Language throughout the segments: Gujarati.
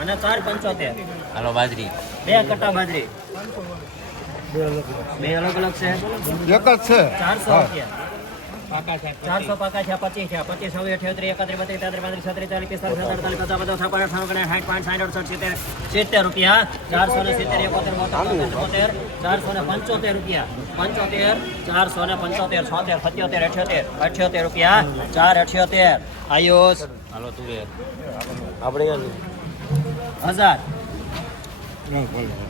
અને 475. હાલો બાજરી 2 કટ્ટા બાજરી. બે અલગ અલગ છે. એક જ છે 400 રૂપિયા. 400 પાકા છે. 25 છે. 25 હવે 38 31 32 33 34 35 46 47 50 70 રૂપિયા. 470 71 475 રૂપિયા. 75 475 76 77 78 રૂપિયા. 478. આયુષ હાલો તુવેર આપણે 1000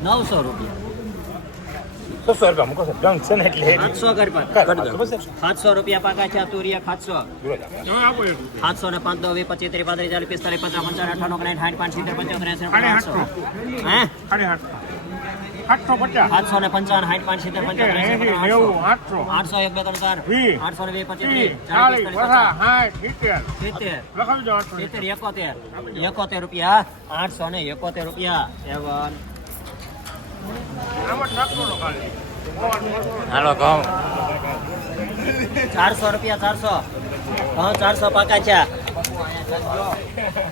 900 રૂપિયા. 600 રૂપિયા મૂકો છે ડંગ છે ને એટલે 700 ગરબા. 700 રૂપિયા પાકા છે. તુરિયા 700. 700 ને 5 2 25 30 35 40 45 50 55 58 60 65 70 75 700 ને 55 60 65 800 1 2 3 4 800 ને 2 25 71 રૂપિયા. 800 ને 71 રૂપિયા. હાલો ઘઉં 400 રૂપિયા. 400 પાકા છે.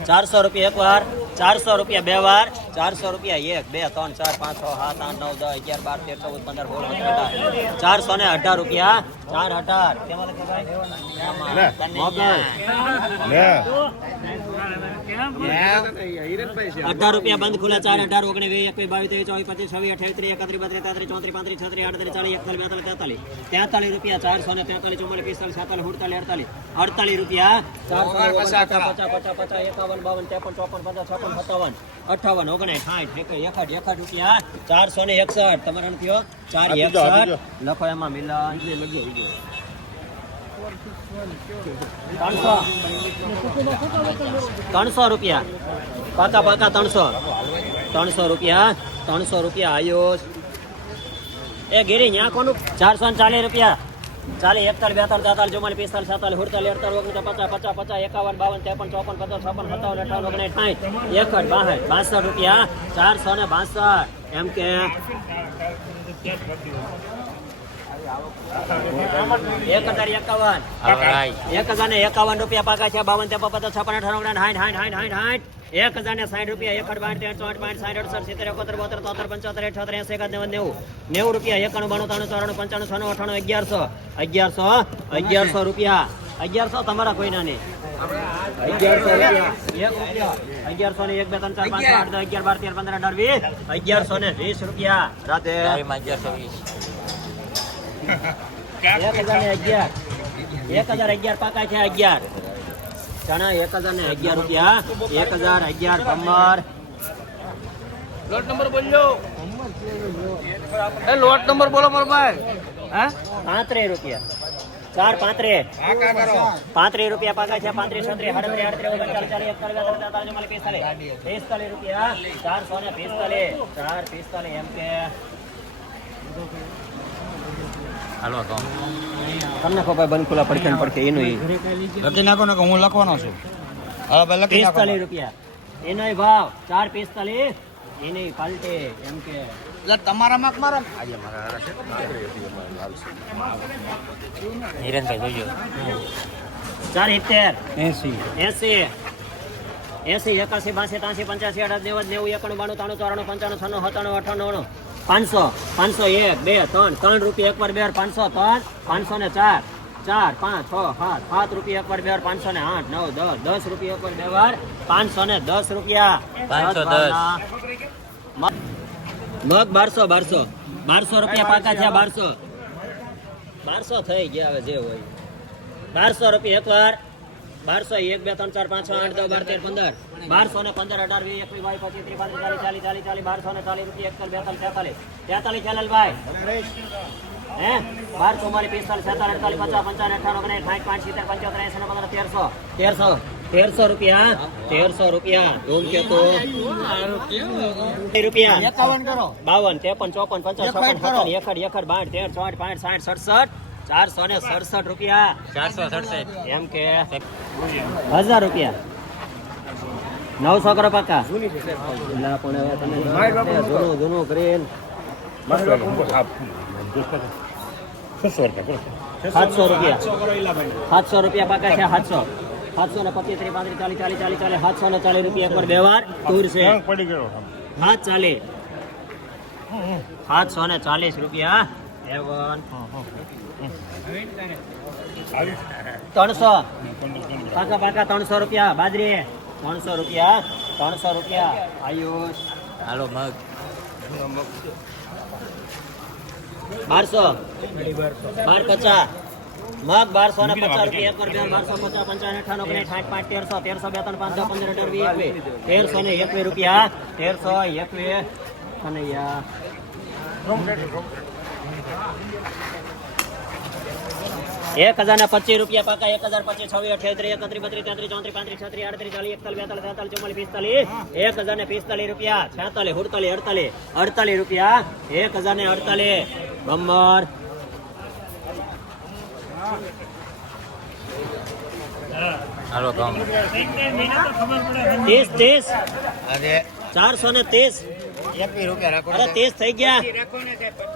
400 રૂપિયા એક વાર. 400 રૂપિયા બે વાર. 400 રૂપિયા 1 2 3 4 5 6 7 8 9 10 11 12 13 14 15 16 17 400 ને 18 રૂપિયા. 4 18 કેમાં લખો ભાઈ? 18 રૂપિયા બંધ ખુલ્લા. 4 18 19 20 21 22 23 24 25 26 28 31 33 34 35 36 38 39 40 43 રૂપિયા. 400 ને 43 44 45 47 48 રૂપિયા. 450 50 51 52 53 54 55 56 57 58 59 61 રૂપિયા. 400 ને 61 તમારા નથી 461 લખો એમાં મિલન 300 રૂપિયા પાકા 300 રૂપિયા. 300 રૂપિયા આયુષ એ ગીરી ન્યા કોનું? 440 રૂપિયા. 40 41 42 43 44 45 47 48 49 50 50 51 52 53 54 55 56 57 58 59 62 રૂપિયા. 462 એમ કે 1051 1051 રૂપિયા પાકા છે. 52 53 55 56 58 59 60 1060 રૂપિયા 61 62 રૂપિયા 91 92 રૂપિયા 1100 તમારા કોઈ ના નહીં. 1100 ને 1 2 3 4 5 6 8 10 11 12 13 15 18 20 1100 ને 20 રૂપિયા. રાતે 1011 પાકા છે. 11 ચણા 1011 રૂપિયા. 1011 કમર લોટ નંબર બોલજો. એ લોટ નંબર બોલો મારો ભાઈ. હા 35 રૂપિયા. 35 રૂપિયા પાકા છે. 35 36 38 રૂપિયા. 445 એમ કે હાલો ઘઉં તમને ખબર બંધ ખુલ્લા પડખે એનું લખી નાખો ને કે હું લખવાનો છું. હા ભાઈ લખી નાખો. 45 રૂપિયા એનો ભાવ. 445 એને પાલટે એમ કે તમારા માક મારા હિરેનભાઈ જોજો 470 80 81 82 85 88 90 91 92 93 94 95 96 97 500 501 2 3 રૂપિયા એકવાર 2 500 3 500 ને 4 4 5 6 7 રૂપિયા એકવાર 2 500 ને 8 9 10 રૂપિયા એકવાર 2 વાર 500 ને 10 રૂપિયા 510 મગ 1200 રૂપિયા પાકા છે. 1200 થઈ ગયા હવે જે હોય. 1200 રૂપિયા એકવાર. 1200 1 2 3 4 5 6 8 9 12 13 15 12 18 20 21 22 23 24 40 40 રૂપિયા 41 42 43 હે 12 44 45 47 13 રૂપિયા 1300 રૂપિયા. ધૂમ કે તો રૂપિયા 51 કરો. 52 53 54 55 56 57 61 62 13 64 65 60 67 467 રૂપિયા. 467 એમ કે 1000 રૂપિયા. 900 કરો પાકા. એલા પણ હવે તમે જૂનું કરીને 700 રૂપિયા. 700 રૂપિયા પાકા છે. 700 725 35 40 40 40 740 રૂપિયા એક વાર બે વાર ટૂર છે પડી ગયો 740 રૂપિયા A1 300 પાકા 300 રૂપિયા બાજરી 300 રૂપિયા આયુષ હાલો મગ 1250 મગ 1250 રૂપિયા એક વાર બે 1250 55 58 59 60 1300 13 5 15 1321 રૂપિયા 1321 કનૈયા 1025 રૂપિયા પાકા 1025 26 28 31 32 33 34 35 36 38 40 રૂપિયા 46 47 48 રૂપિયા 1048 બમ્બર હાલો કહું 30 430 રૂપિયા રાખો અરે 30 થઈ ગયા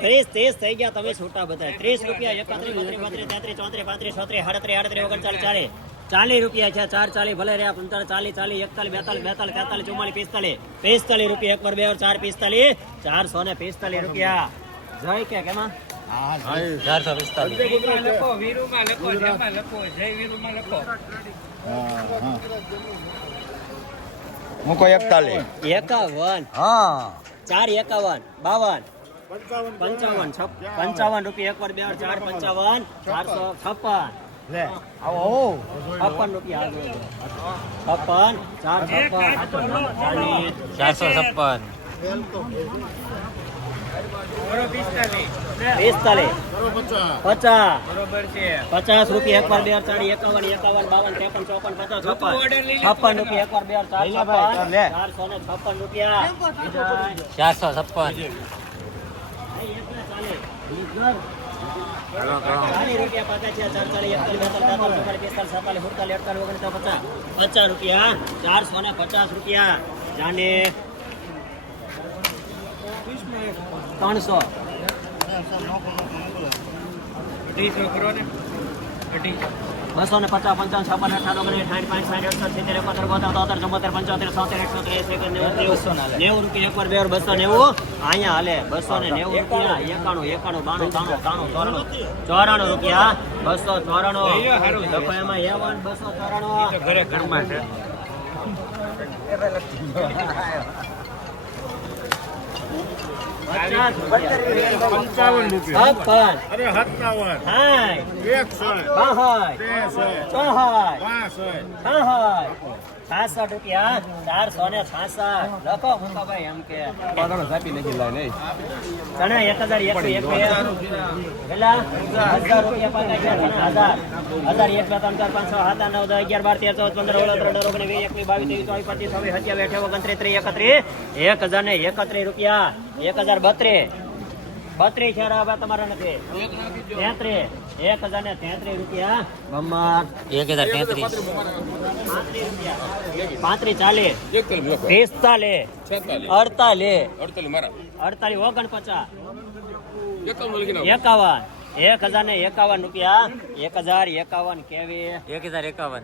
30 થઈ ગયા તમે છોટા બધા 30 રૂપિયા 31 32 33 34 35 36 37 40 રૂપિયા છે 440 ભલે રહ્યા 45 40 41 42 43 45 રૂપિયા એક વાર બે વાર 445 445 રૂપિયા જય કે કેમાં 445 મૂકો 41 51 હા 451 52 55 રૂપિયા એક વાર બે વાર 455 456 લે આવો 56 રૂપિયા આગળ 56 456 50 રૂપિયા એક વાર બે વાર 51 52 53 54 55 56 રૂપિયા એક વાર બે વાર 456 રૂપિયા 456 40 રૂપિયા પાકા છે 50 રૂપિયા 450 રૂપિયા જાને 300 250 55 56 58 59 60 61 70 90 રૂપિયા એક વાર બે વાર 290 અહીંયા હાલે 290 રૂપિયા 91 94 રૂપિયા 294 લખો એમાં A1 294 ઘરે ઘરમાં છે 55 રૂપિયા અરે 57 66 રૂપિયા 466 લખો મુકાભાઈ એમ કે ચણા 1001 પેલા 1000 રૂપિયા પાકા ગયા 1000 1 2 3 4 5 6 7 8 9 10 11 12 13 14 15 16 17 18 19 20 21 22 23 24 25 26 27 28 29 30 31 1031 રૂપિયા 1032 32 છે હવે તમારા નથી 1033 રૂપિયા બમ્બર 1033 35 40 45 48 49 1051 રૂપિયા 1051 કેવી 1051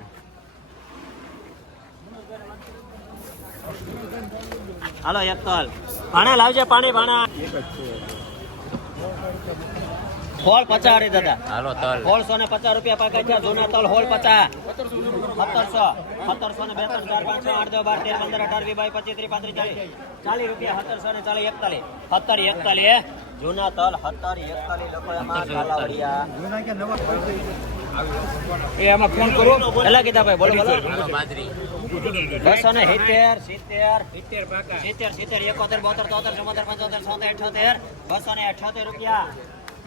હાલો એક તલ ભાણા લાવજે પાણી ભાણા હોલ 50 રે દાદા હાલો તલ હોલ 150 રૂપિયા પાકા છે જૂના તલ હોલ 50 1700 ને 2 3 4 5 6 8 9 12 13 15 18 20 22 25 30 35 40 રૂપિયા 1700 ને 40 41 જૂના તલ 17 41 લખો એમાં કાલાવડિયા એ આમાં ફોન કરો કેટલા કીધા ભાઈ બોલો હાલો બાજરી 270 70 71 72 73 74 75 76 278 રૂપિયા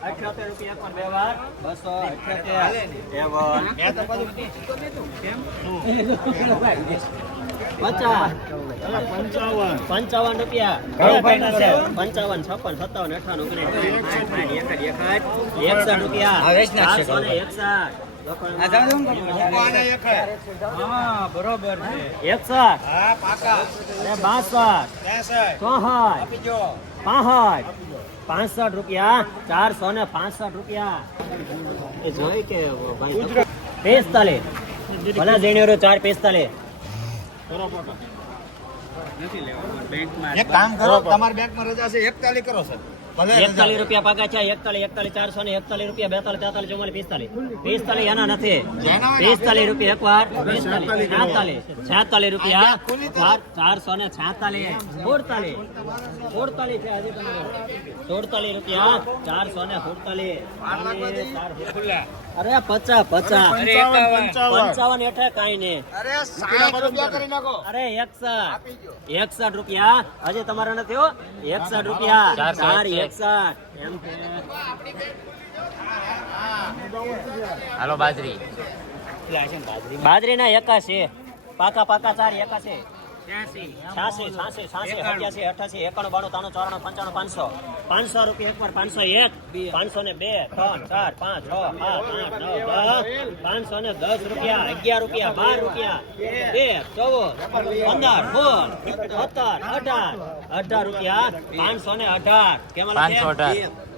78 રૂપિયા પર બે વાર 55 રૂપિયા 55 56 57 58 61 રૂપિયા બરોબર છે 65 રૂપિયા 465 રૂપિયા એ જોઈ કે 45 ભલે ઝીણ્યો 445. એક કામ કરો તમારી બેંકમાં રજા છે 41 કરો સર ભલે રજા. 41 રૂપિયા પાકા છે. 41, 441, 41 રૂપિયા 42, 43, 44, 45. 45 એના નથી. જેના હોય 45 રૂપિયા એકવાર. 46 રૂપિયા 446. 47 છે હજી તમારે. 47 રૂપિયા 447. અરે 50 55 હેઠળ કાંઈ નહીં. અરે 60 રૂપિયા કરી નાખો. અરે 61 રૂપિયા હજી તમારા નથી હો. 61 રૂપિયા 461. એમ છે. હાલો બાજરી. બાજરીના 81 પાકા 481. 86, 88, 88, 91, 92, 93, 500 રૂપિયા એકવાર. 501, 502, 3, 4, 5, 6, 7, 8, 9, 10, 510 રૂપિયા. 11 રૂપિયા 12 રૂપિયા 2, 14, 15, 16, 17, 18 રૂપિયા. 518. કેમ 518.